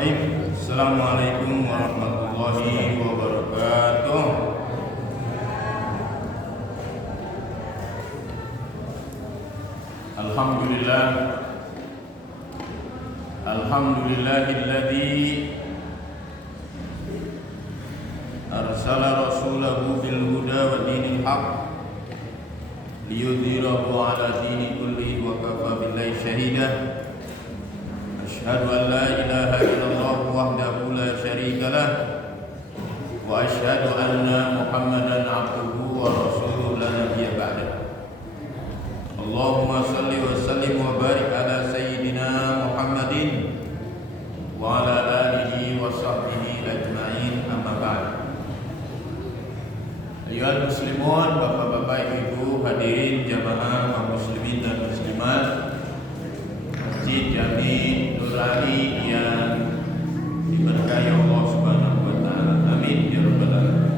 Assalamualaikum warahmatullahi wabarakatuh. Alhamdulillah, alhamdulillahilladzi arsala rasulahu bil huda wa dinil haq liyudhhirahu ala dini kullihi wa kafa billahi shahida. Asyhadu an la ilaha illallah wahdahu la syarika lah wa asyhadu anna Muhammadan abduhu wa rasuluhu la nabiyya ba'dah. Allahumma salli wa sallim wa barik ala sayyidina Muhammadin wa ala alihi wa sahbihi ajma'in, amma ba'd. Ayyuhal muslimun, bapak-bapak, ibu-ibu, hadirin jamaah kaum muslimin dan muslimat Masjid Jami Nur Ali yang diberkahi Allah Subhanahu wa taala. Amin ya rabbal alamin.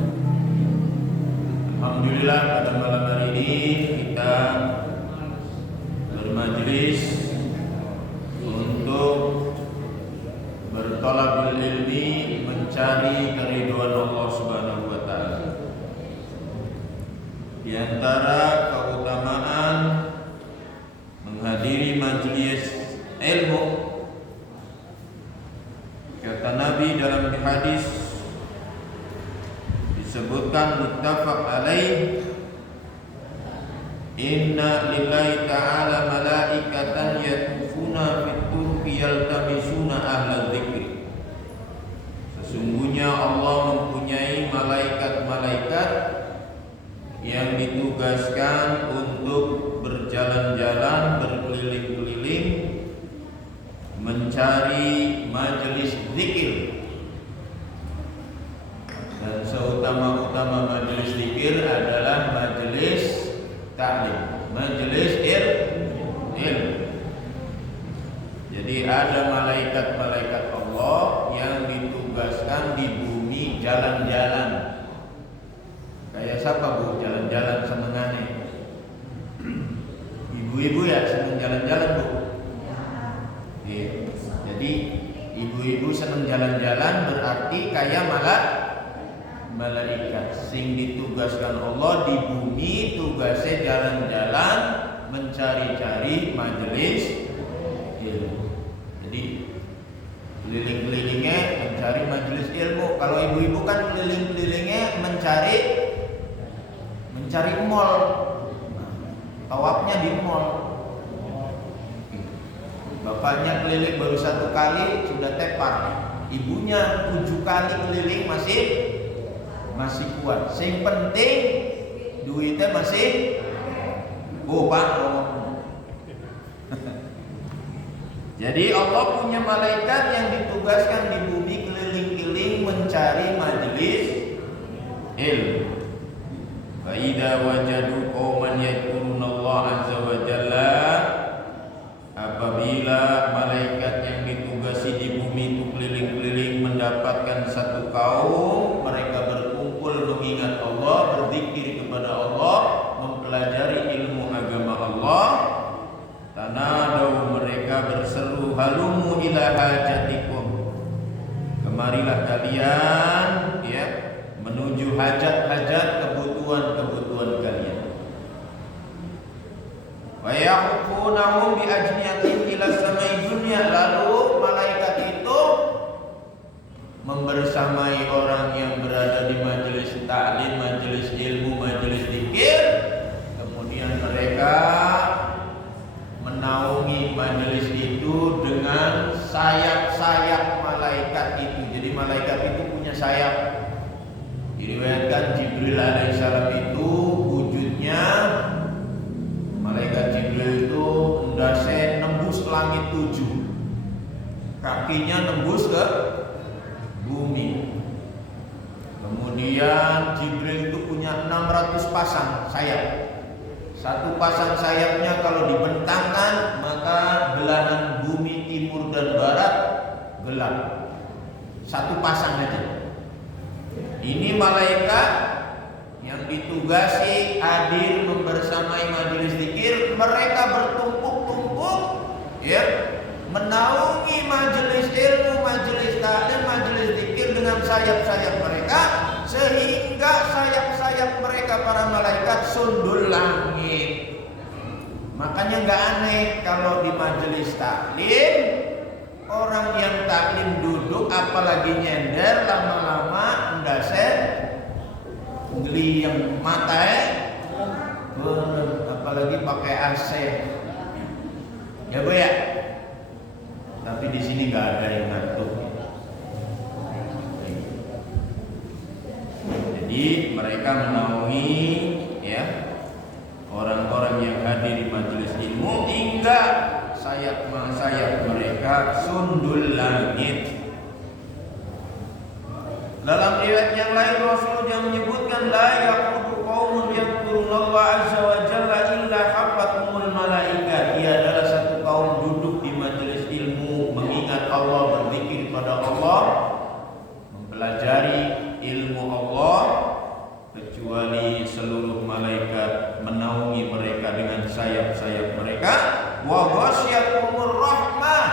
Alhamdulillah, pada malam hari ini kita bermajlis untuk bertolabul ilmi, mencari keridhaan Allah Subhanahu wa taala. Di antara keutamaan menghadiri majlis ilmu, kata Nabi dalam hadis disebutkan muttafaq alaih, inna lillahi ta'ala malaikatan yatufuna fit turqi yaltamisuna ahla dzikri. Sesungguhnya Allah mempunyai malaikat-malaikat yang ditugaskan untuk berjalan-jalan, berkeliling-keliling, mencari majelis zikir. Dan seutama-utama majelis zikir adalah majelis ta'lim, majelis ilmu. Jadi ada malaikat-malaikat Allah yang ditugaskan di bumi jalan-jalan. Kayak siapa bu? Jalan-jalan senengane. Ibu-ibu ya seneng jalan-jalan bu. Iya. Jadi ibu-ibu seneng jalan-jalan berarti kayak malaikat sing ditugaskan Allah di bumi, tugasnya jalan-jalan mencari-cari majelis ilmu. Jadi keliling-kelilingnya mencari majelis ilmu. Kalau ibu-ibu kan keliling-kelilingnya mencari mall, tawafnya di mall. Bapaknya keliling baru 1 kali sudah tepar, ibunya 7 kali keliling masih kuat. Sing penting duitnya masih Pak. Jadi Allah punya malaikat yang ditugaskan di bumi keliling-keliling mencari majelis ilmu. Fa idza wajadu qauman yadhkurunallaha azza wa jalla, apabila malaikat yang ditugasi di bumi itu keliling-keliling mendapatkan satu kaum, mereka berkumpul mengingat Allah, berzikir kepada Allah, mempelajari ilmu agama Allah, tanadau, mereka berseru, halumu ila hajatikum, kemarilah kalian ya menuju hajat-hajat, kebutuhan kalian. Wa yaqufunahum bi ajniyatin ila samai dunya, lalu malaikat itu membersamai orang yang berada di majelis ta'lim, majelis ilmu, majelis zikir, kemudian mereka menaungi majelis itu dengan sayap-sayap malaikat itu. Jadi malaikat itu punya sayap. Diriwayatkan Jibril alaihissalam itu wujudnya, malaikat Jibril itu endasnya nembus langit 7, kakinya nembus ke bumi. Kemudian Jibril itu punya 600 pasang sayap. Satu pasang sayapnya kalau dibentangkan maka belahan bumi timur dan barat gelap. Satu pasang aja. Ini malaikat yang ditugasi hadir membersamai majelis zikir, mereka bertumpuk-tumpuk ya menaungi majelis ilmu, majelis makanya nggak aneh kalau di majelis taklim orang yang taklim duduk apalagi nyender lama-lama ndase geli yang mata apalagi pakai AC ya Bu ya. Tapi di sini nggak ada yang ngantuk. Jadi mereka menaungi ya orang-orang yang hadir di majelis ilmu hingga sayap mereka sundul langit. Dalam riwayat yang lain Rasulullah menyebutkan la yaqudu qaumun yadhkurullaha azza wa jalla illa hafathumul malaikat. Ia adalah satu kaum duduk di majelis ilmu mengingat Allah, berzikir pada Allah, mempelajari ilmu Allah, kecuali seluruh malaikat menaungi mereka dengan sayap-sayap mereka. Wa ghasyiyatuhumur rahmah,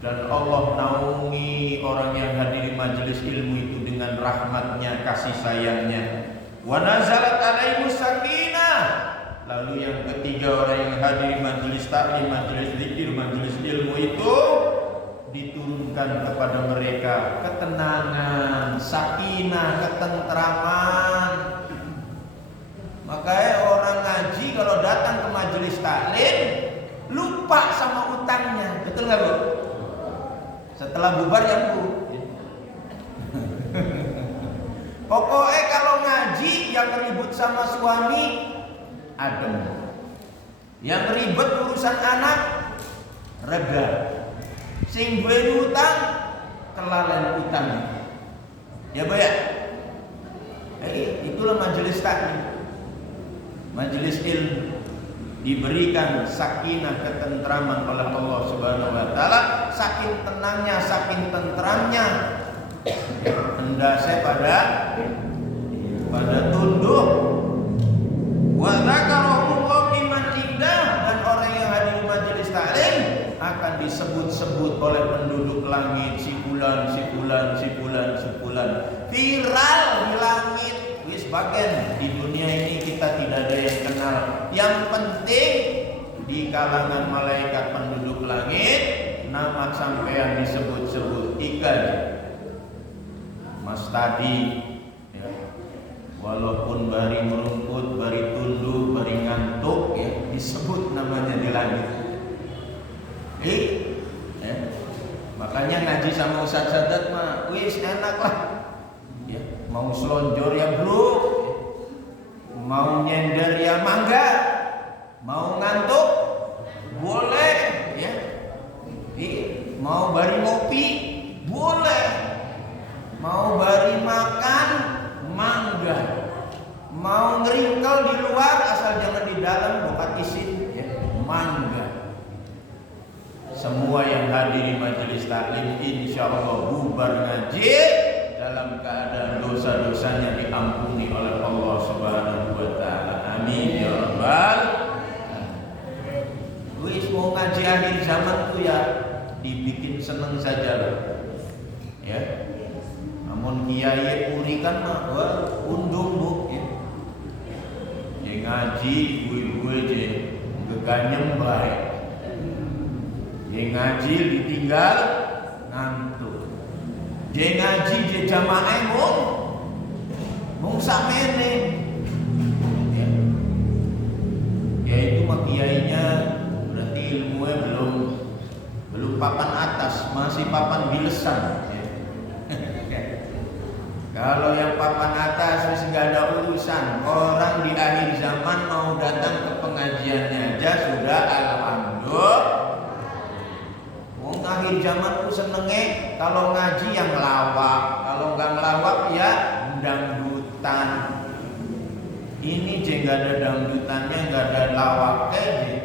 dan Allah naungi orang yang hadir di majelis ilmu itu dengan rahmatnya, kasih sayangnya. Wa nazalat alaihimus sakinah, lalu yang ketiga orang yang hadir di majelis taklim, majelis zikir, majelis ilmu itu diturunkan kepada mereka ketenangan, sakinah, ketentraman. Makanya orang ngaji kalau datang ke majelis taklim lupa sama utangnya, betul nggak Bu? Setelah bubar ya Bu. Pokoknya kalau ngaji yang ribut sama suami adem, yang ribet urusan anak reda, sing duwe utang kelalen utang. Ya Bu ya. Itulah majelis taklim. Majelis ilmu diberikan sakinah, ketentraman oleh Allah Subhanahu wa taala, saking tenangnya, saking tentramnya hendaknya pada tunduk. Wa dzakarahullahu liman indah, dan orang yang hadir di majelis taklim akan disebut-sebut oleh penduduk langit, si fulan, si fulan, si fulan, si fulan, viral di langit. Wis bagian di dunia ini kita tidak ada yang kenal. Yang penting di kalangan malaikat penduduk langit nama sampean disebut-sebut ikan Mas tadi ya. Walaupun bari merumput, bari tunduk, bari ngantuk ya, disebut namanya di langit. Ya. Makanya ngaji sama Ustaz Sadat mah wis enak lah. Ya, mau selonjor ya bro, mau nyender ya mangga, mau ngantuk boleh ya, mau bari ngopi boleh, mau bari makan mangga, mau ngeringkel di luar asal jangan di dalam bokat isin ya, mangga. Semua yang hadir di majelis taklim insya Allah bubar ngaji dalam keadaan dosa-dosanya diampuni oleh Allah Subhanahu wa taala. Amin ya rabbal. Wis mau ngaji akhir zaman tuh ya dibikin seneng saja lah. Ya. Namun kiai puri kan mah undung Bu ya. Ya ngaji ibu-ibu je geganyem bae. Ya ngaji ditinggal ngantuk. Dia ngaji dia jamaah mung samene. Ya itu mah kiainya berarti ilmunya belum papan atas, masih papan bilesan ya. Kalau yang papan atas masih nggak ada urusan. Orang di akhir zaman mau datang ke pengajiannya aja sudah alhamdulillah. Wong akhir zaman tuh senenge kalau ngaji yang ngelawak, kalau nggak ngelawak ya dangdutan. Ini je nggak ada dangdutannya, nggak ada lawaknya,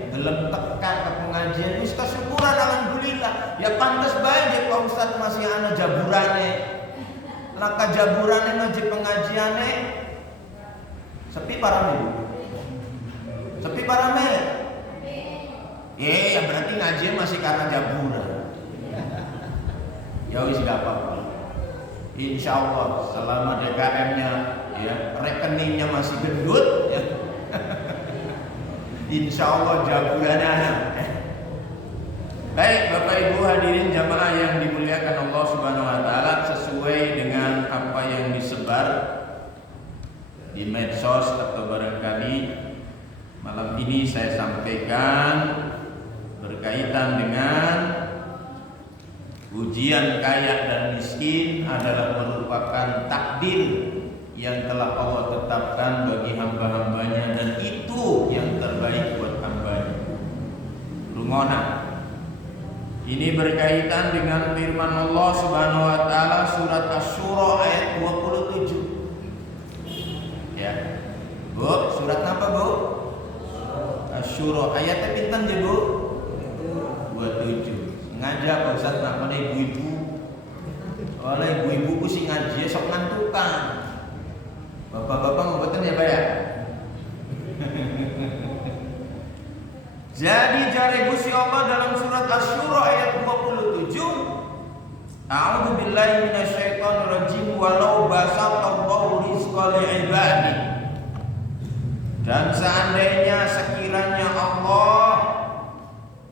gelem teka ke pengajian. Wis kesyukuran alhamdulillah. Ya pantas bae Pak Ustaz masih ana jaburane. Laka jaburane ngaji pengajiane. Sepi parame. Sepi parame. Ya berarti ngaji masih karena jaburan. Ya wis gak apa-apa. Insya Allah selama DKM-nya ya rekeningnya masih gendut ya. Insya Allah jagoannya anak. Baik Bapak Ibu hadirin jamaah yang dimuliakan Allah Subhanahu wa taala, sesuai dengan apa yang disebar di medsos atau barangkali malam ini saya sampaikan berkaitan dengan ujian kaya dan miskin adalah merupakan takdir yang telah Allah tetapkan bagi hamba-hambanya, dan itu yang terbaik buat hambanya. Rungona. Ini berkaitan dengan firman Allah Subhanahu wa taala surat Asy-Syura ayat 27. Ya. Bu, surat apa, Bu? Asy-Syura. Ayatnya pinten ya, Bu? 27. Ngajak Pak Ustaz namanya ibu-ibu. Oleh ibu-ibu ku sing ngaji sok ngantukan. Bapak-bapak ngoboten ya Pak ya? Jadi jare Gusti Allah dalam surat Asy-Syura ayat 27, A'udzu billahi minasyaitonir rajim walau basatallahu rizqa li'ibadi. Dan seandainya sekiranya Allah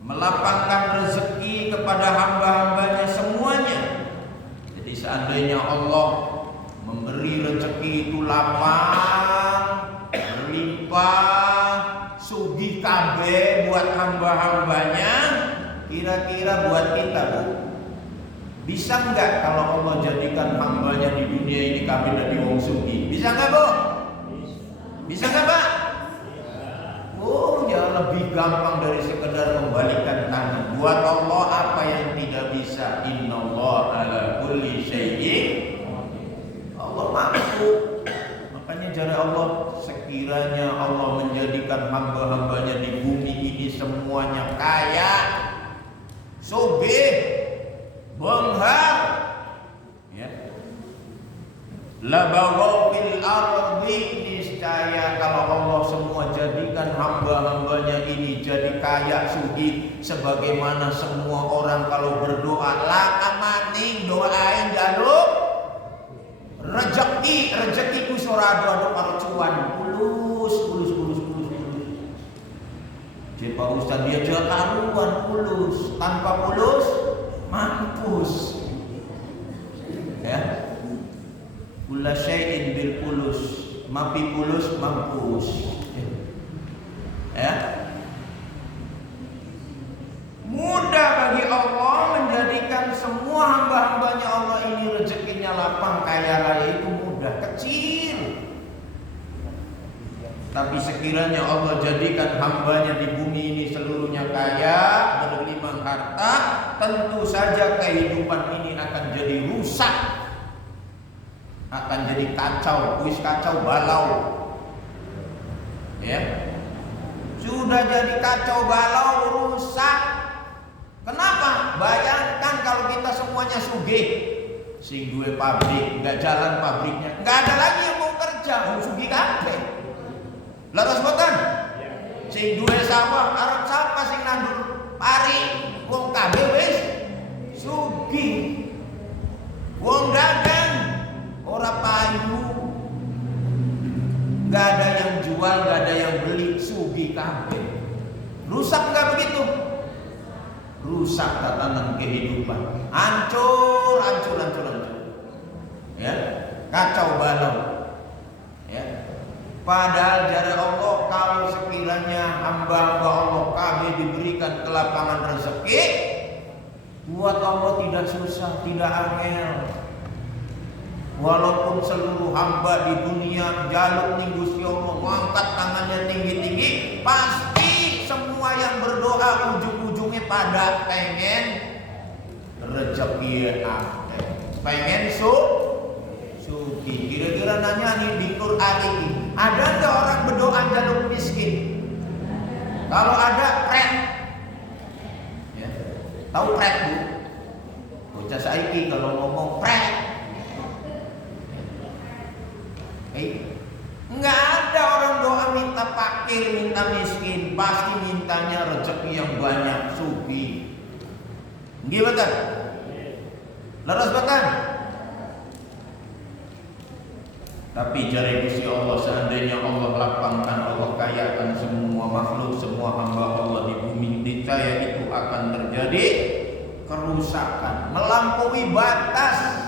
melapangkan rezeki kepada hamba-hambanya semuanya. Jadi seandainya Allah memberi rezeki itu lapang, berlimpah, sugih kabeh buat hamba-hambanya, kira-kira buat kita, Bu, bisa enggak kalau Allah jadikan hambanya di dunia ini kabeh dari wong sugih? Bisa enggak, Bu? Bisa enggak, Pak? Oh, ya lebih gampang dari sekedar membalikan tangan. Buat Allah apa yang tidak bisa? Innallaha ala kulli syai'in Allah mampu. Makanya jare Allah, sekiranya Allah menjadikan hamba-hambanya di bumi ini semuanya kaya, sugih, benghar, ya, la baghaw fil ardi, niscaya kalau Allah semua jadikan hamba-hambanya ini jadi kaya, sugih, sebagaimana semua orang kalau berdoa la amaning doain jaluk rezeki ku sorado karo cuan pulus. Jadi Pak Ustaz dia jual karuan pulus, tanpa pulus mampus. Ya. Kula syai'in bil pulus, mapi pulus mampus. Ya. Mudah bagi Allah menjadikan semua hamba-hambanya Allah ini rezekinya lapang, kaya raya, itu mudah, kecil. Tapi sekiranya Allah jadikan hambanya di bumi ini seluruhnya kaya, berlimpah harta, tentu saja kehidupan ini akan jadi rusak, akan jadi kacau, kacau balau. Ya, sudah jadi kacau balau, rusak. Kenapa? Bayangkan kalau kita semuanya sugih, sing duwe pabrik, nggak jalan pabriknya, nggak ada lagi yang mau kerja, mau sugih kabeh. Laras boten? Sing duwe sawah, arep sapa sing nandur pari, wong kabeh wis sugih. Wong dagang ora payu, nggak ada yang jual, nggak ada yang beli, sugih kabeh. Rusak nggak begitu? Rusak tatanan kehidupan, hancur. Ya, kacau balau. Ya. Padahal jare Allah, kalau sekiranya hamba-hamba Allah kami diberikan kelapangan rezeki, buat Allah tidak susah, tidak angel. Walaupun seluruh hamba di dunia jaluk ning Gusti Allah, ngangkat tangannya tinggi-tinggi, pasti semua yang berdoa ujung-ujungnya pada pengen rezeki akeh, pengen suki. Kira-kira nanya nih di Quran ini, ada nggak orang berdoa jaluk miskin? Kalau ada, pret. Ya. Tahu pret, Bu? Bocah saiki kalau ngomong pret. Enggak ada orang doa minta fakir, minta miskin, pasti mintanya rezeki yang banyak, sugih. Nggih betul? Leres betul? Tapi jari Gusti Allah, seandainya Allah lapangkan, Allah kayakan semua makhluk, semua hamba Allah di bumi, niscaya itu akan terjadi kerusakan melampaui batas.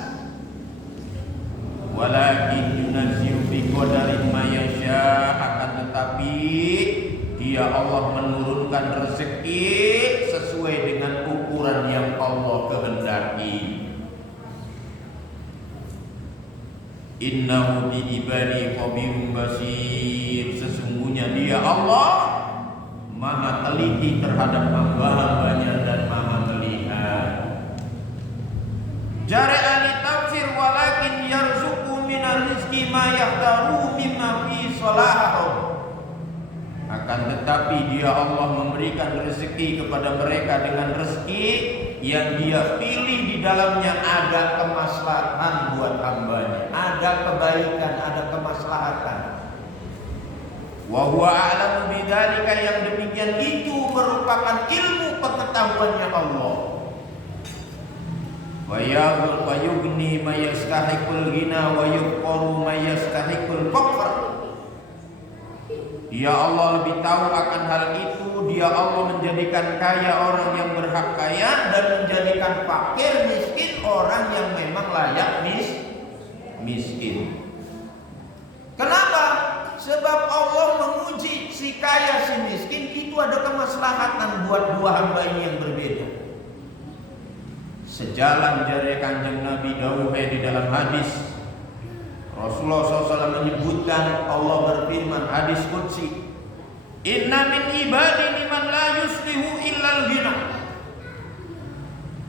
Walakin yunazzilu bi qadarin ma yasha, akan tetapi Dia Allah menurunkan rezeki sesuai dengan ukuran yang Allah kehendaki. Innahu bi ibadi khabirun basir, sesungguhnya Dia Allah Maha teliti terhadap hamba-hambanya dan Maha melihat. Jare ahli tafsir, walakin yarzuqu minar rizqi ma yahdaru mimma fi salahahu. Akan tetapi Dia Allah memberikan rezeki kepada mereka dengan rezeki yang Dia pilih, di dalamnya ada kemaslahatan buat hambanya, ada kebaikan, ada kemaslahatan. Wa huwa a'lamu bidzalika, yang demikian itu merupakan ilmu pengetahuannya Allah. Wa yughni may yastahiqul ghina wa yuqaru may yastahiqul faqr. Dia Allah lebih tahu akan hal itu. Dia Allah menjadikan kaya orang yang berhak kaya dan menjadikan fakir miskin orang yang memang layak miskin. Kenapa? Sebab Allah menguji si kaya si miskin itu ada kemaslahatan buat dua hamba ini yang berbeda. Sejalan jari Kanjeng Nabi dawuh di dalam hadis, Rasulullah SAW menyebutkan, Allah berfirman hadis qudsi, inna min ibadi liman la yuslihu illal ghina.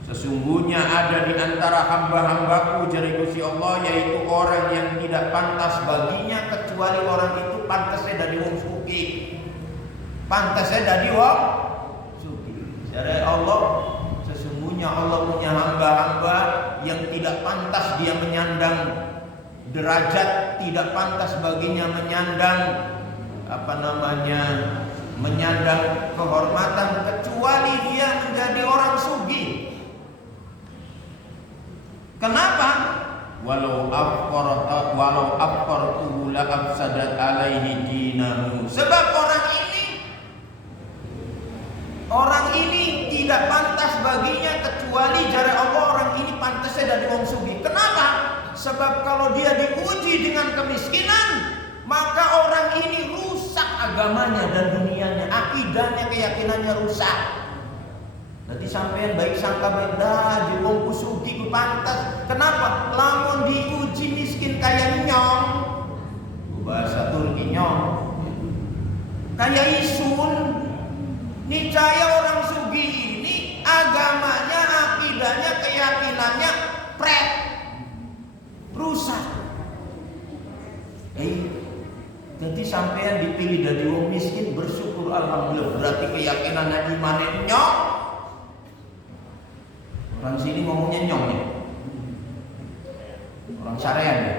Sesungguhnya ada di antara hamba-hambaku, jari Gusti Allah, yaitu orang yang tidak pantas baginya kecuali orang itu pantasnya dari wong sugih. Pantasnya dari wong sugih. Jari Allah, sesungguhnya Allah punya hamba-hamba yang tidak pantas dia menyandang derajat, tidak pantas baginya menyandang menyandang kehormatan kecuali dia menjadi orang sugih. Kenapa? Walau afqartuhu la afsadat alaihi dinahu. Sebab orang ini tidak pantas baginya kecuali jari Allah, orang ini pantasnya dari wong sugih. Kenapa? Sebab kalau dia diuji dengan kemiskinan, maka orang ini rusak agamanya dan dunianya, akidahnya, keyakinannya rusak. Nanti sampean baik sangka beda, di wong sugih ku pantas. Kenapa? Lamun diuji miskin kaya nyong, bahasa Turki nyong, kaya isun. Niscaya orang sugih ini agamanya, akidahnya, keyakinannya rusak. Jadi sampean dipilih dari wong miskin, bersyukur alhamdulillah, berarti keyakinannya imannya nyong. Orang sini ngomongnya nyong ya. Orang sarean ya.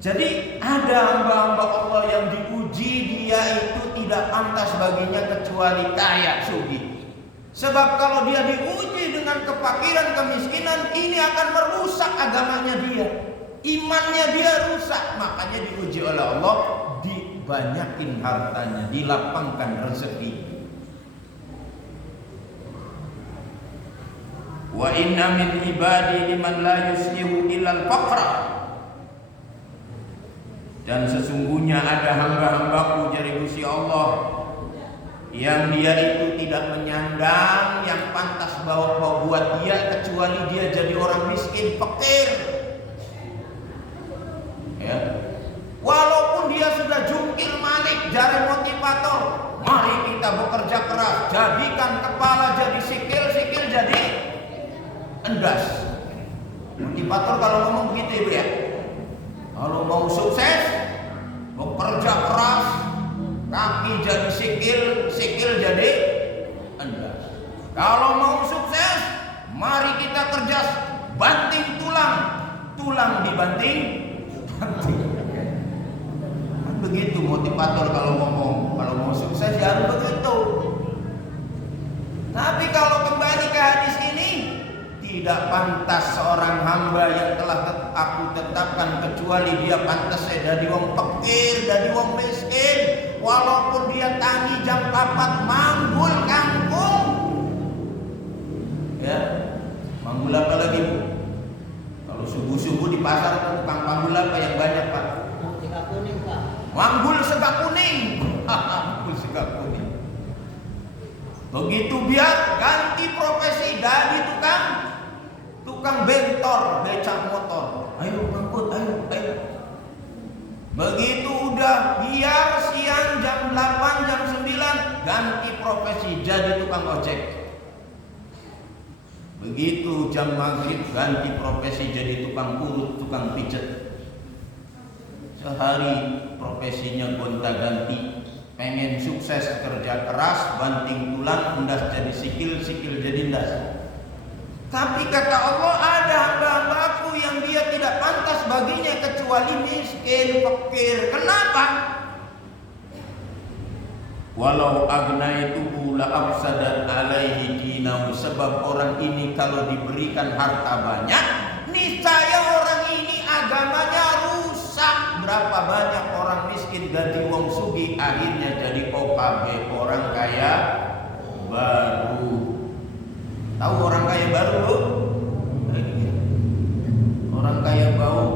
Jadi ada hamba-hamba Allah yang diuji, dia itu tidak pantas baginya kecuali kaya sugih. Sebab kalau dia diuji dengan kefakiran, kemiskinan, ini akan merusak agamanya dia, imannya dia rusak. Makanya diuji oleh Allah, dibanyakin hartanya, dilapangkan rezeki. Wa inna min ibadi liman la yuslihu illal faqra. Dan sesungguhnya ada hamba-hambaku, jari Gusti Allah, yang dia itu tidak menyandang yang pantas bahwa buat dia kecuali dia jadi orang miskin, fakir. Ya. Walaupun dia sudah jungkir manik, jari motivator, mari kita bekerja keras, jadikan kepala jadi sikil, sikil jadi endas. Motivator kalau ngomong begitu Ibu ya. Kalau mau sukses, bekerja keras, kaki jadi sikil, sikil jadi endas. Kalau mau sukses, mari kita kerja banting tulang, tulang dibanting, banting. Kan begitu motivator kalau ngomong. Kalau mau sukses ya harus begitu. Tapi kalau kembali ke hadis ini, tidak pantas seorang hamba yang telah aku tetapkan kecuali dia pantas jadi wong fakir, jadi wong miskin. Walaupun dia tangi jam 4 manggul kangkung. Ya, manggul apa lagi Bu? Kalau subuh-subuh di pasar tukang manggul apa yang banyak Pak? Sega kuning Pak. Manggul sega kuning. Manggul sega kuning. Begitu biar ganti profesi jadi tukang bentor, becak motor. Ayo ngangkut, ayo. Begitu udah biar siang jam 8, jam 9 ganti profesi jadi tukang ojek. Begitu jam maghrib ganti profesi jadi tukang urut, tukang pijet. Sehari profesinya gonta-ganti. Pengen sukses kerja keras, banting tulang, endas jadi sikil, sikil jadi endas. Tapi kata Allah ada hamba-hambaku yang dia tidak pantas baginya kecuali miskin, fakir. Kenapa? Walau agnaituhu la afsadat alaihi dinahu. Sebab orang ini kalau diberikan harta banyak, niscaya orang ini agamanya rusak. Berapa banyak orang miskin jadi wong sugi, akhirnya jadi OKB, orang kaya baru. Tahu orang kaya baru? Orang kaya baru,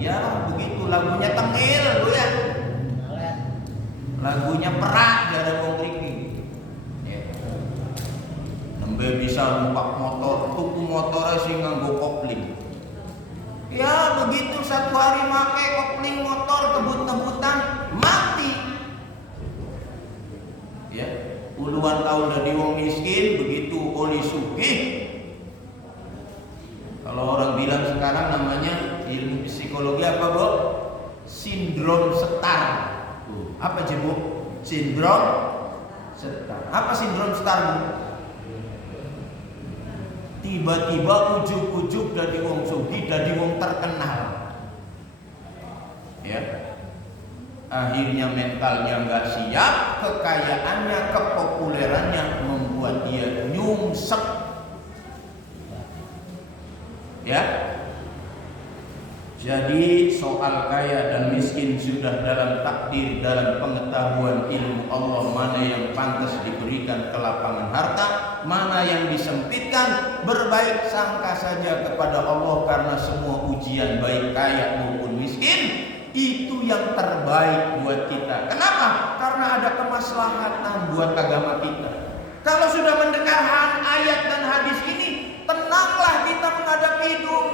ya begitu lagunya tengil lu ya. Lagunya perak dari wong mriki. Ya. Nembe bisa numpak motor, tuku motornya sing nganggo kopling. Ya begitu satu hari make kopling motor kebut-kebutan mati. Ya, puluhan tahun dari wong miskin begitu oli sugih. Kalau orang bilang sekarang namanya ilmu psikologi apa, Bu? Sindrom setar. Apa sih, Bu? Sindrom setar. Apa sindrom setar, Bu? Tiba-tiba ujuk-ujuk dari wong sugih, dari wong terkenal. Ya. Akhirnya mentalnya nggak siap, kekayaannya, kepopulerannya membuat dia nyungsep. Ya. Jadi soal kaya dan miskin sudah dalam takdir, dalam pengetahuan ilmu Allah, mana yang pantas diberikan ke lapangan harta, mana yang disempitkan. Berbaik sangka saja kepada Allah karena semua ujian baik kaya maupun miskin itu yang terbaik buat kita. Kenapa? Karena ada kemaslahatan buat agama kita. Kalau sudah mendengar ayat dan hadis ini, tenanglah kita menghadapi hidup.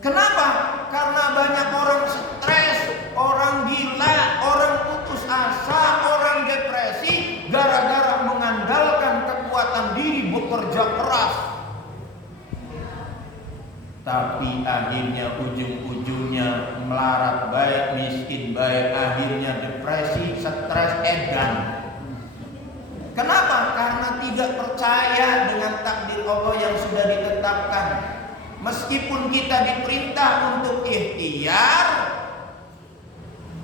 Kenapa? Karena banyak orang stres, orang gila, orang putus asa, orang depresi gara-gara mengandalkan kekuatan diri bekerja keras. Tapi akhirnya ujung-ujungnya melarat baik, miskin baik, akhirnya depresi, stres, edan. Kenapa? Karena tidak percaya dengan takdir Allah yang sudah ditetapkan. Meskipun kita diperintah untuk ikhtiar,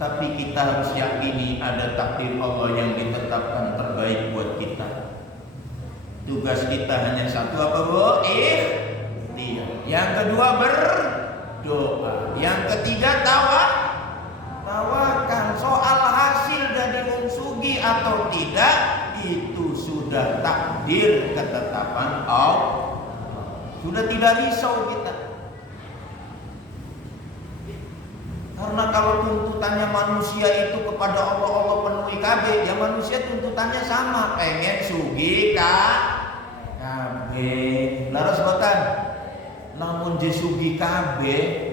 tapi kita harus yakini ada takdir Allah yang ditetapkan terbaik buat kita. Tugas kita hanya satu, apa, Bu? Ikhtiar. Yang kedua berdoa. Yang ketiga tawakan. Soal hasil dari wong sugih atau tidak itu sudah takdir ketetapan Allah. Sudah tidak risau kita. Karena kalau tuntutannya manusia itu kepada Allah, Allah penuhi kabeh. Ya manusia tuntutannya sama, pengen sugih kabeh. Laras boten. Lamun je sugih kabeh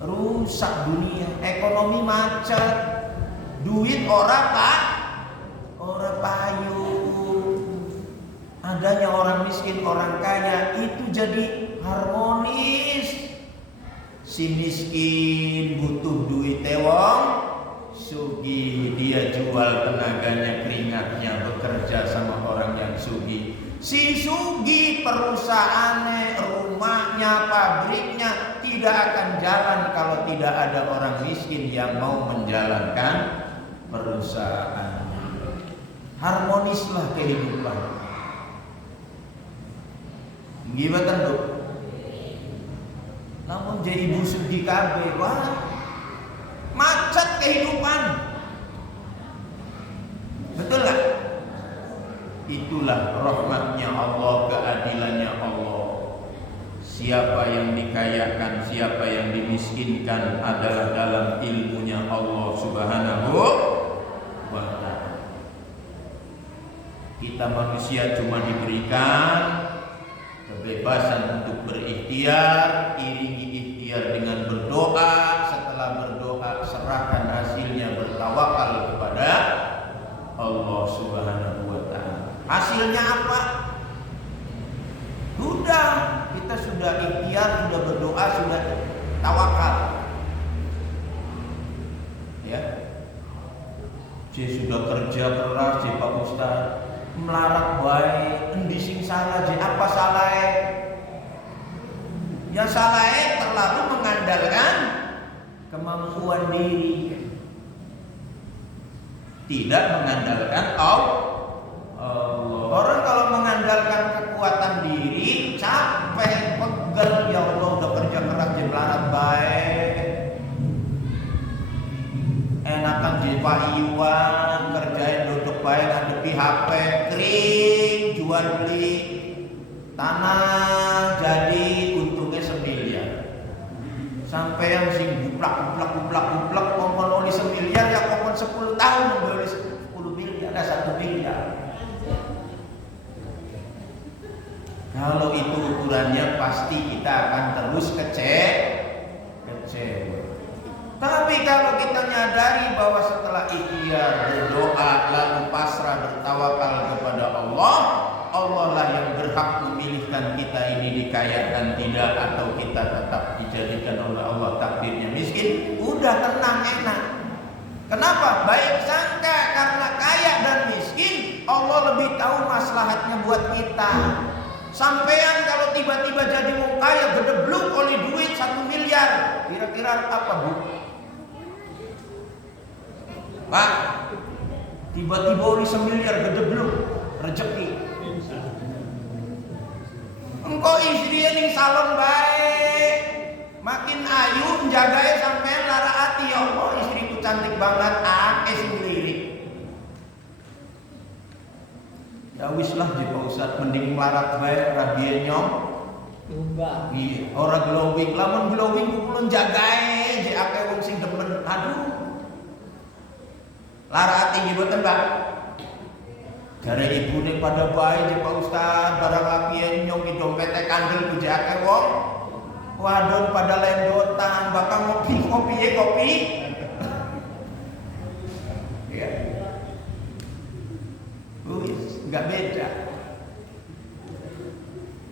rusak dunia, ekonomi macet. Duit ora payu. Adanya orang miskin, orang kaya itu jadi harmonis. Si miskin butuh duit wong sugih, dia jual tenaganya, keringatnya, bekerja sama orang yang sugih. Si sugih perusahaannya, rumahnya, pabriknya tidak akan jalan kalau tidak ada orang miskin yang mau menjalankan perusahaan. Harmonislah kehidupan. Gimana tuh? Namun jadi ibu sugih kabeh, wah macet kehidupan. Betul nggak? Itulah rahmatnya Allah, keadilannya Allah. Siapa yang dikayakan, siapa yang dimiskinkan adalah dalam ilmunya Allah Subhanahu wa ta'ala. Kita manusia cuma diberikan kebebasan untuk berikhtiar, iringi ikhtiar dengan berdoa. Setelah berdoa, serahkan hasilnya, bertawakal kepada Allah Subhanahu wa ta'ala. Hasilnya apa? Sudah, kita sudah ikhtiar, sudah berdoa, sudah tawakal. Ya. Saya sudah kerja keras, Pak Ustaz, melarat baik, endi sing salah, apa salah? Ya salah terlalu mengandalkan kemampuan diri, tidak mengandalkan Allah. Orang kalau mengandalkan kekuatan diri capek, pegel, ya Allah udah kerja keras jadi melarat baik. Enakan jadi Pak Iwan kerjain duduk baik ngadepi HP kering, jual beli tanah jadi untungnya 1 miliar. Sampai yang sing buplak kompon oli 1 miliar ya kompon 10 tahun membeli 10 miliar, ada 1 miliar. Kalau itu ukurannya pasti kita akan terus kecewa. Tapi kalau kita nyadari bahwa setelah ikhtiar, berdoa, lalu pasrah, bertawakal kepada Allah, Allah lah yang berhak memilihkan kita ini dikayakan tidak, atau kita tetap dijadikan oleh Allah takdirnya miskin. Udah tenang, enak. Kenapa? Baik sangka karena kaya dan miskin, Allah lebih tahu maslahatnya buat kita. Sampean kalau tiba-tiba jadi wong kaya gedebluk oleh duit 1 miliar, kira-kira apa, Bu? Pak, tiba-tiba oleh 1 miliar gedebluk rezeki. Engkau istri ning salon baik, makin ayu menjagae sampean lara ati, ya Allah istriku cantik banget, akeh sing lirik. Ya wis lah Pak Ustaz, mending melarat bae ra biyen nyong. Iya, ora glowing, lamun glowing kulo jagae jek akeh wong sing demen. Aduh. Lara ati nggih mboten, Pak? Jare ibune pada bae jek Pak Ustaz, barang laki nyong ki dompete kandel ku jek akeh wong. Wadon pada lendotan, bakal kopi. Ya. Nggak beda.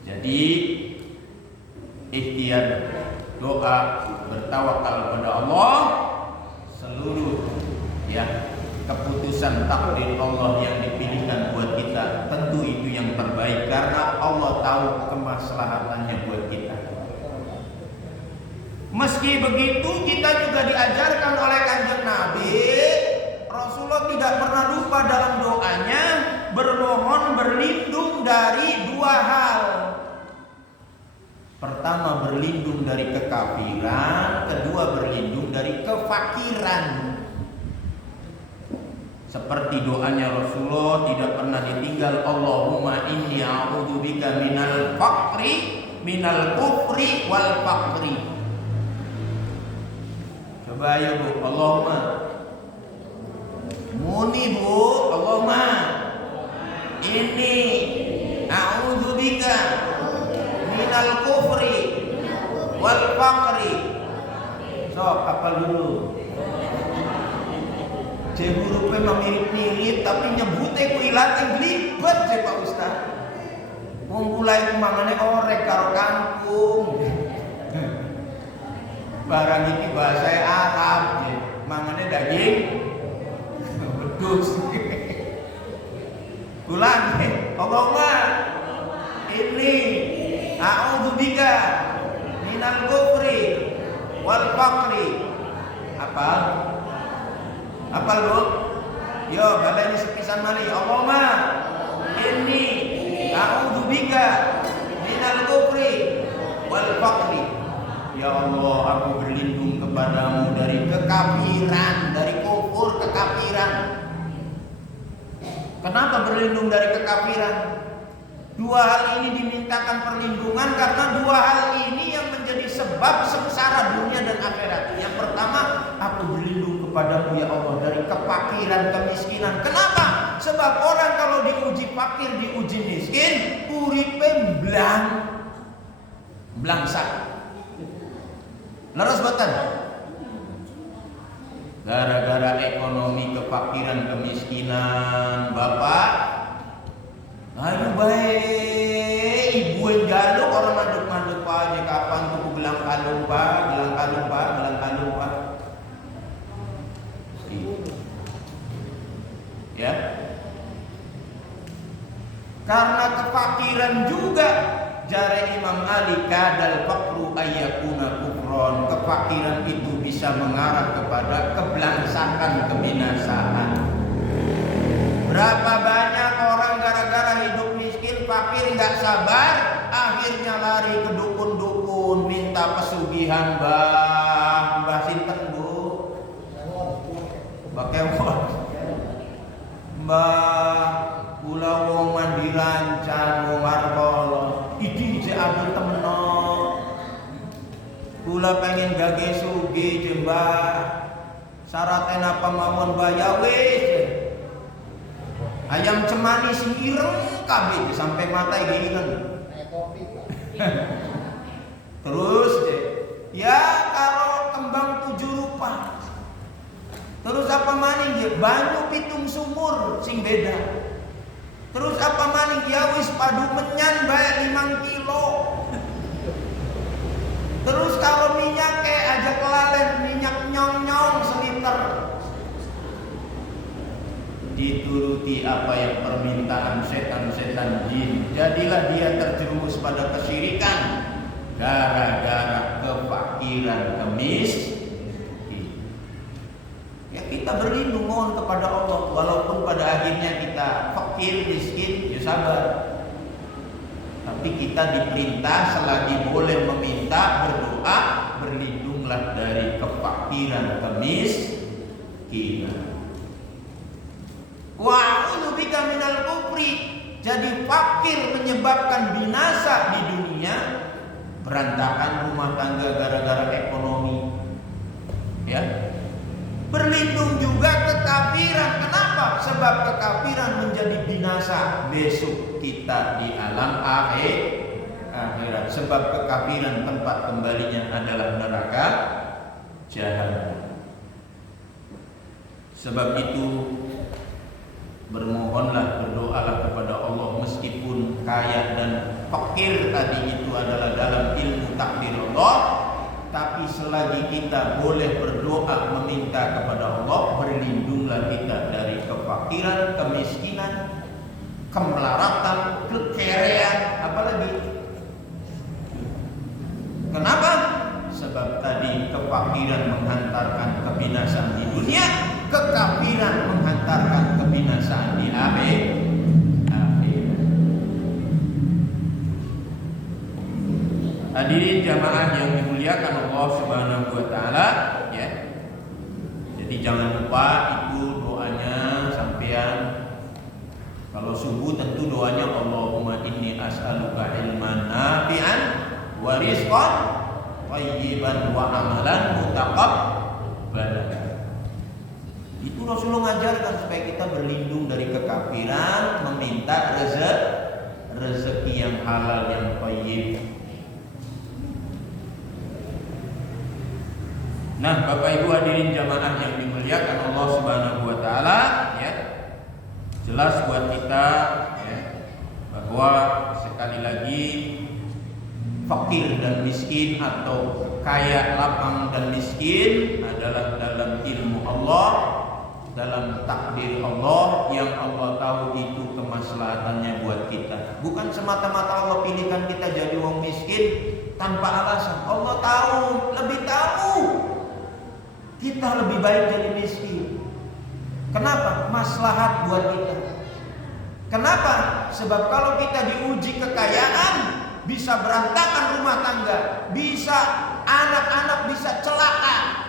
Jadi ikhtiar, doa, bertawakal kepada Allah, seluruh ya keputusan takdir Allah yang dipilihkan buat kita, tentu itu yang terbaik karena Allah tahu kemaslahatannya buat kita. Meski begitu, kita juga diajarkan oleh Kanjeng Nabi, Rasulullah tidak pernah lupa dalam doanya bermohon berlindung dari 2 hal. Pertama, berlindung dari kekafiran, kedua berlindung dari kefakiran. Seperti doanya Rasulullah tidak pernah ditinggal, Allahumma inni a'udzubika minal faqri, minal kufri wal faqri. Coba ayo Bu, Allahumma muni Bu, Allahumma inni a'udzubika minal kufri wal faqri. Sok hafal dulu. Cek hurufnya mirip-mirip tapi nyebutnya kuilat yang gelibet cek Pak Ustaz. Mulai mangane orek karo kangkung. Barang ini bahasa Arab, mangane daging wedhus. Ulang, Allahumma inni a'udzubika minal kufri wal faqri. Apa lu? Yo, baleni sepisan mali. Allahumma inni a'udzubika minal faqri. Ya Allah, aku berlindung kepadamu dari kekafiran, dari kufur, kekafiran. Kenapa berlindung dari kekafiran? Dua hal ini dimintakan perlindungan karena dua hal ini yang menjadi sebab sengsara dunia dan akhirat. Yang pertama, aku berlindung kepadamu ya Allah dari kefakiran, kemiskinan. Kenapa? Sebab orang kalau diuji fakir, diuji miskin, uripe blangsak. Leres boten? Gara-gara ekonomi, kefakiran, kemiskinan, Bapak, ayo baik, ibu yang jaluk orang manduk-manduk aja kapan tuh gelang kalung Pak, gelang kalung Pak, gelang kalung Pak. Ya. Karena kefakiran juga jare Imam Ali kadal faqru ayyakuna kufron. Kefakiran itu bisa mengarah kepada keblangsakan, kebinasaan. Berapa banyak orang gara-gara hidup miskin, fakir, nggak sabar, akhirnya lari ke dukun-dukun minta pesugihan, Mbah sinten Bu? Pakai Mbah kula wong mandirancan wong markolo iki jek aku temno. Kula pengen gage sugih jembah. Syaratnya napa mawon bayar wis. Ayam cemani sing ireng kabeh sampai mata ireng. Terus deh. Ya kalau kembang 7 rupa. Terus apa maning ya banyu pitung sumur sing beda. Terus apa maning ya wis padu menyan bae 5 kilo. Terus kalau minyak aja kelalen minyak nyong-nyong seliter. Dituruti apa yang permintaan setan-setan jin. Jadilah dia terjerumus pada kesyirikan gara-gara kefakiran, kemiskin. Ya kita berlindung mohon kepada Allah walaupun pada akhirnya kita fakir, miskin, ya sabar. Tapi kita diperintah selagi boleh meminta, berdoa, berlindunglah dari kefakiran, kemiskinan. Wa'udzu bika minal kufri. Jadi fakir menyebabkan binasa di dunia, berantakan rumah tangga gara-gara ekonomi. Ya. Berlindung juga kekafiran. Kenapa? Sebab kekafiran menjadi binasa besok kita di alam akhirat. Sebab kekafiran tempat kembalinya adalah neraka jahanam. Sebab itu bermohonlah, berdoalah kepada Allah meskipun kaya dan fakir tadi itu adalah dalam ilmu takdir Allah, tapi selagi kita boleh berdoa meminta kepada Allah, berlindunglah kita dari kefakiran, kemiskinan, kemelaratan, kekerean, apalagi. Kenapa? Sebab tadi kefakiran menghantarkan kebinasaan di dunia, kekafiran menghantarkan kebinasaan di akhirat. Hadirin jamaah yang dimuliakan Allah Subhanahu wa taala, ya. Jadi jangan lupa itu doanya sampean. Kalau subuh tentu doanya Allahumma inni as'aluka ilman nafi'an wa rizqan thayyiban wa amalan mutaqabbalan. Itu Rasulullah ngajarkan supaya kita berlindung dari kekafiran, meminta rezeki yang halal, yang thayyib. Nah, Bapak Ibu hadirin jamaah yang dimuliakan Allah Subhanahu wa taala, ya. Jelas buat kita, ya, bahwa sekali lagi fakir dan miskin atau kaya, lapang dan miskin adalah dalam ilmu Allah, dalam takdir Allah yang Allah tahu itu kemaslahatannya buat kita. Bukan semata-mata Allah pilihkan kita jadi orang miskin tanpa alasan. Allah tahu, lebih tahu kita lebih baik jadi miskin. Kenapa? Maslahat buat kita. Kenapa? Sebab kalau kita diuji kekayaan, bisa berantakan rumah tangga, bisa anak-anak bisa celaka.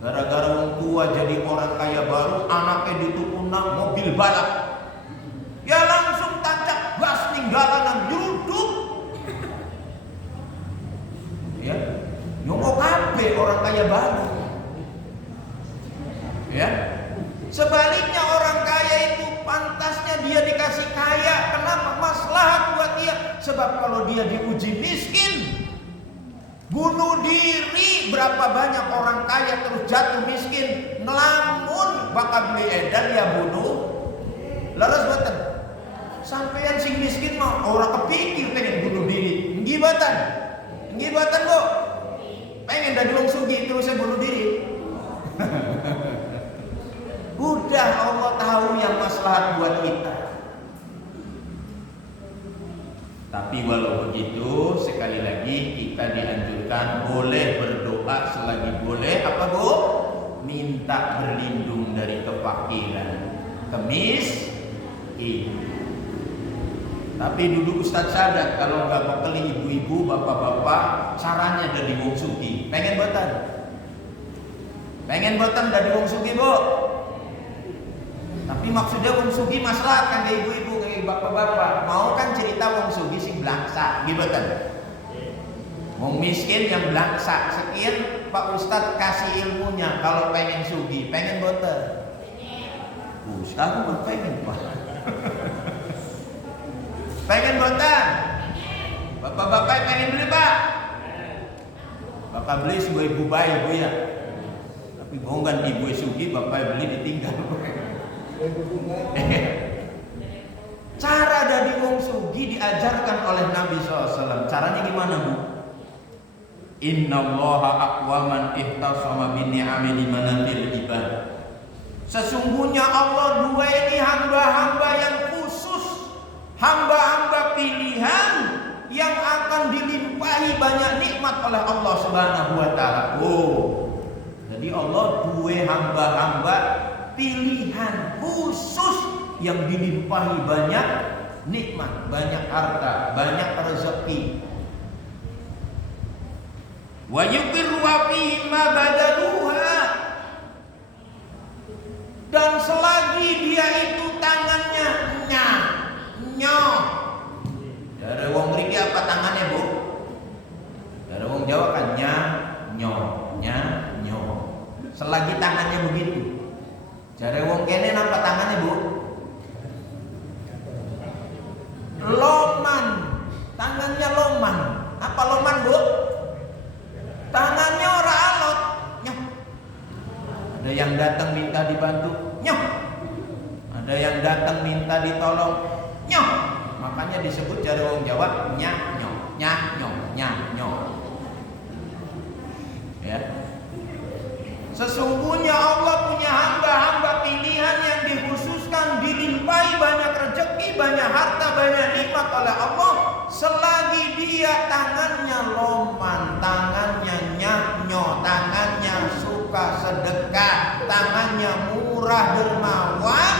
Gara-gara orang tua jadi orang kaya baru, anaknya ditukunang mobil balap. Ya langsung tancap gas ninggalanan nyuduk. Ya, nyongok kabeh orang kaya baru. Ya. Sebaliknya orang kaya itu pantasnya dia dikasih kaya. Kenapa? Maslahat buat dia. Sebab kalau dia diuji miskin, bunuh diri. Berapa banyak orang kaya terus jatuh miskin, ngelamun bakal beli edan ya bunuh. Laras boten. Sampeyan sing miskin mah orang kepikir pengen bunuh diri. Ngibatan. Ngibatan kok. Pengen dari wong sugih terus bunuh diri. Udah Allah tahu yang maslahat buat kita. Tapi walau begitu, sekali lagi kita dianjurkan boleh berdoa selagi boleh. Apa Bu? Minta berlindung dari kefakiran, kemiskinan. Tapi dulu Ustadz Sadat kalau nggak bekeli ibu-ibu, bapak-bapak, caranya dari wong sugih. Pengen boten? Pengen boten dari wong sugih, Bu? Tapi maksudnya wong sugih maslahat kan ibu-ibu, kayak bapak-bapak. Mau kan cerita wong sugih sing blangsa, gitu kan? Wong miskin yang blangsa. Sekian Pak Ustadz kasih ilmunya. Kalau pengen sugih, pengen boten? Ustadz mah pengen Pak. Pengen boten? Bapak-bapak pengen beli Pak? Bapak beli sebuah ibu bayi Bu ya. Tapi bohong kan ibu sugih, bapak beli ditinggal. Cara dari wong sugih diajarkan oleh Nabi SAW. Caranya gimana Bu? Innallaha aqwaman ihtasama bini'ami limanafil ibad. Sesungguhnya Allah dua ini hamba-hamba yang khusus, hamba-hamba pilihan yang akan dilimpahi banyak nikmat oleh Allah Subhanahu wa taala. Oh. Jadi Allah dua hamba-hamba pilihan khusus yang dilimpahi banyak nikmat, banyak harta, banyak rezeki. Wa yuqirru fihi ma badaluha. Dan selagi dia itu tangannya nyoh. Dari wong mriki apa tangannya Bu? Dari wong Jawa kan nyoh. Selagi tangannya begitu. Jare wong kene nampak tangannya Bu? Loman. Tangannya loman. Apa loman Bu? Tangannya ora alot. Nyoh. Ada yang datang minta dibantu. Nyoh. Ada yang datang minta ditolong. Nyoh. Makanya disebut jare wong Jawa nyoh. Ya. Sesungguhnya Allah punya hamba-hamba pilihan yang dikhususkan, dilimpahi banyak rezeki, banyak harta, banyak nikmat oleh Allah. Selagi dia tangannya loman, tangannya nyahnyo, tangannya suka sedekah, tangannya murah dermawan,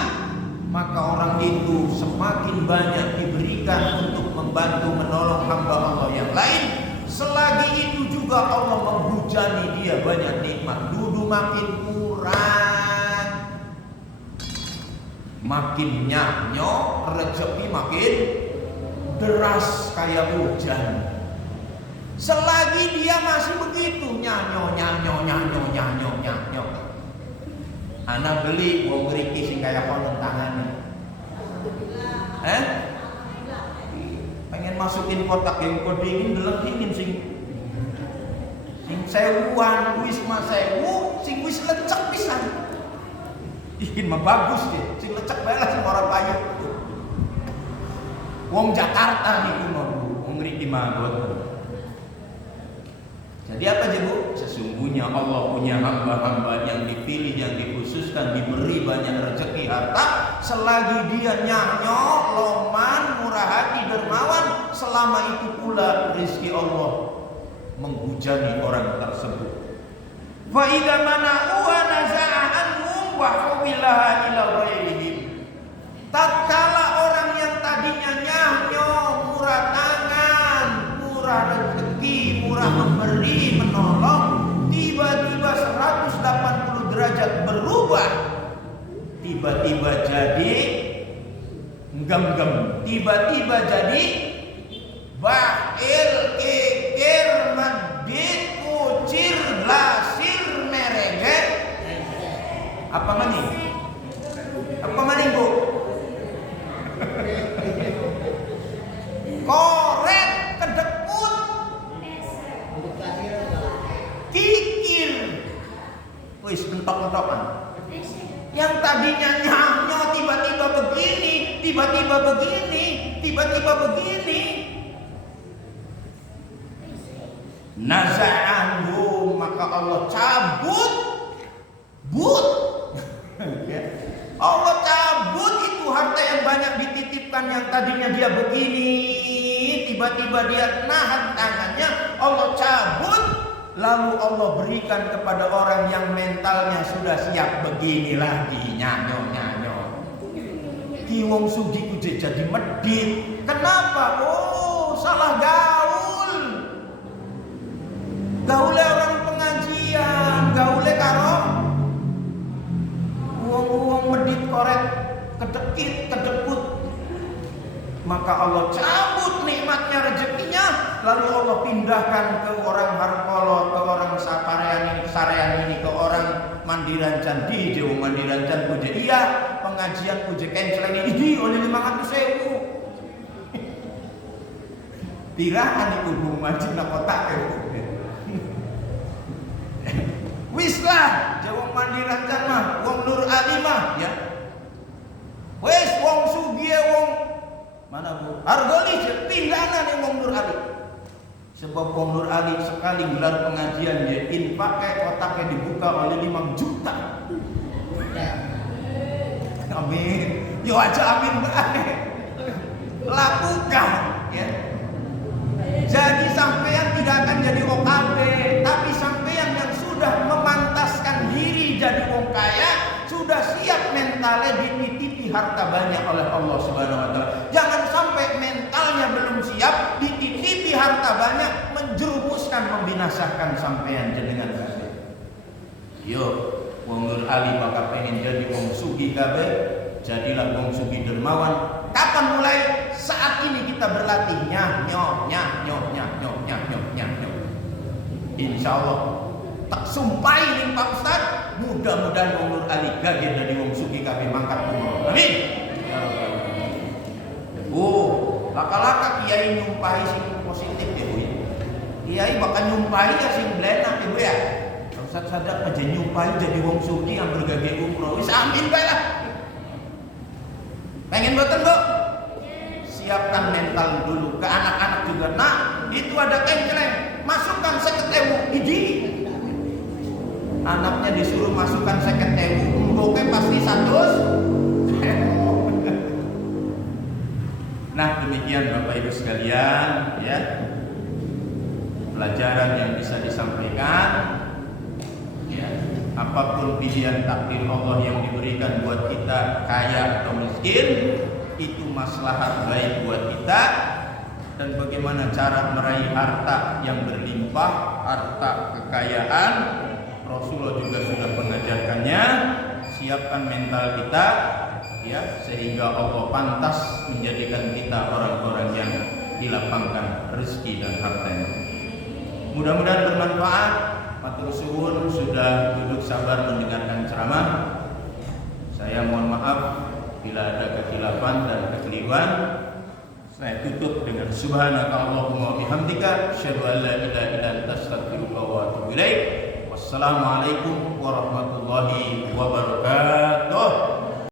maka orang itu semakin banyak diberikan untuk membantu menolong hamba Allah yang lain. Selagi itu juga Allah menghujani dia banyak nikmat. Dulu makin kurang, makin nyahnyo, rezeki makin deras kayak hujan. Selagi dia masih begitu nyahnyo. Anak beli wong mriki sing kaya konon tangannya. Pengen masukin kotak yang kodingin deleng dingin sing sewuan wis mah sewu sing wis lecek pisan. Ikin mah bagus deh, sing lecek bae lah sing ora payu. Wong Jakarta niku mah wong mriki mah boten. Jadi apa aja Bu? Sesungguhnya Allah punya hamba-hamba yang dipilih, yang dikhususkan, diberi banyak rezeki harta. Selagi dia nyahnyo, loman, murah hati, dermawan, selama itu pula rezeki Allah menghujani orang tersebut. Fa idza mana'u wa naza'a anhum wa hawilaha ila ghairihim. Tatkala orang yang tadinya nyahnyo, murah tangan, tiba-tiba jadi gem-gem, tiba-tiba jadi bail, kikir, medit, kucir, glasir, merege. Apa mani? Apa mani bu? Korek, kedekut, kikir, wis mentok-mentokan. Yang tadinya nyanyo tiba-tiba begini, tiba-tiba begini, tiba-tiba begini. Naza'anhu, maka Allah cabut, Allah cabut itu harta yang banyak dititipkan, yang tadinya dia begini, tiba-tiba dia nahan tangannya, Allah cabut. Lalu Allah berikan kepada orang yang mentalnya sudah siap begini lagi, nyanyo. Ki wong sugi kudu jadi medit. Kenapa? Oh, salah gaul. Gaule orang pengajian, gaule karo wong medit korek kedekit, kedekut. Maka Allah cabut nikmatnya, rezekinya, lalu Allah pindahkan ke orang Harkolo, ke orang Sarean ini, ke orang Mandirancan. Di Dewa Mandirancan puja iya, pengajian puja kenceleng ini oleh 500.000. Tirahan itu ngaji na kotak ya. Wis lah, Jawa Mandirancan mah, wong Nur Ali mah ya. Wis wong sugie wong mana bu? Argoli pindahan nih wong Nur Ali. Sebab wong Nur Ali sekali gelar pengajian dia pakai kotaknya dibuka oleh 5 juta. Amin. Yo aja amin baik. Lakukan ya. Jadi sampean tidak akan jadi OKB, tapi sampean yang sudah memantaskan diri jadi wong kaya, sudah siap mentalnya dititipi harta banyak oleh Allah Subhanahu wa taala. Jangan sampai mentalnya belum siap, dititipi harta banyak, menjerumuskan, membinasakan sampean jenengan kabeh. Yo, wong Nur Ali bakal pengen jadi wong sugih kabeh, jadilah wong sugih dermawan. Kapan mulai? Saat ini kita berlatih nyanyo. Insyaallah tak sumpahi ning Pak Ustaz, mudah-mudahan wong Nur Ali gage dari wong sugih kabeh mangkat umur. Amin. Oh, laka-laka kiai nyumpahi sing positif ya Bu. Kiai bakal nyumpahi ya sing blenak ya Bu ya. Ustaz sadar aja nyumpahi jadi wong sugih yang bergage umroh. Wis amin bae lah. Pengen boten Bu? Siapkan mental dulu ke anak-anak juga. Nah, itu ada kenceleng. Masukkan 50.000 idi. Anaknya disuruh masukkan 50.000, mboke pasti 100. Nah, demikian Bapak Ibu sekalian ya. Pelajaran yang bisa disampaikan ya. Apapun pilihan takdir Allah yang diberikan buat kita, kaya atau miskin, itu maslahat baik buat kita. Dan bagaimana cara meraih harta yang berlimpah, harta kekayaan, Rasulullah juga sudah mengajarkannya. Siapkan mental kita ya, sehingga Allah pantas menjadikan kita orang-orang yang dilapangkan rezeki dan hartanya. Mudah-mudahan bermanfaat. Matur suwun sudah duduk sabar mendengarkan ceramah. Saya mohon maaf bila ada kekhilafan dan kekeliruan. Saya tutup dengan subhanaka Allahumma bihamdika asyhadu an la ilaha illa anta astaghfiruka wa atubu ilaik. Wassalamualaikum warahmatullahi wabarakatuh.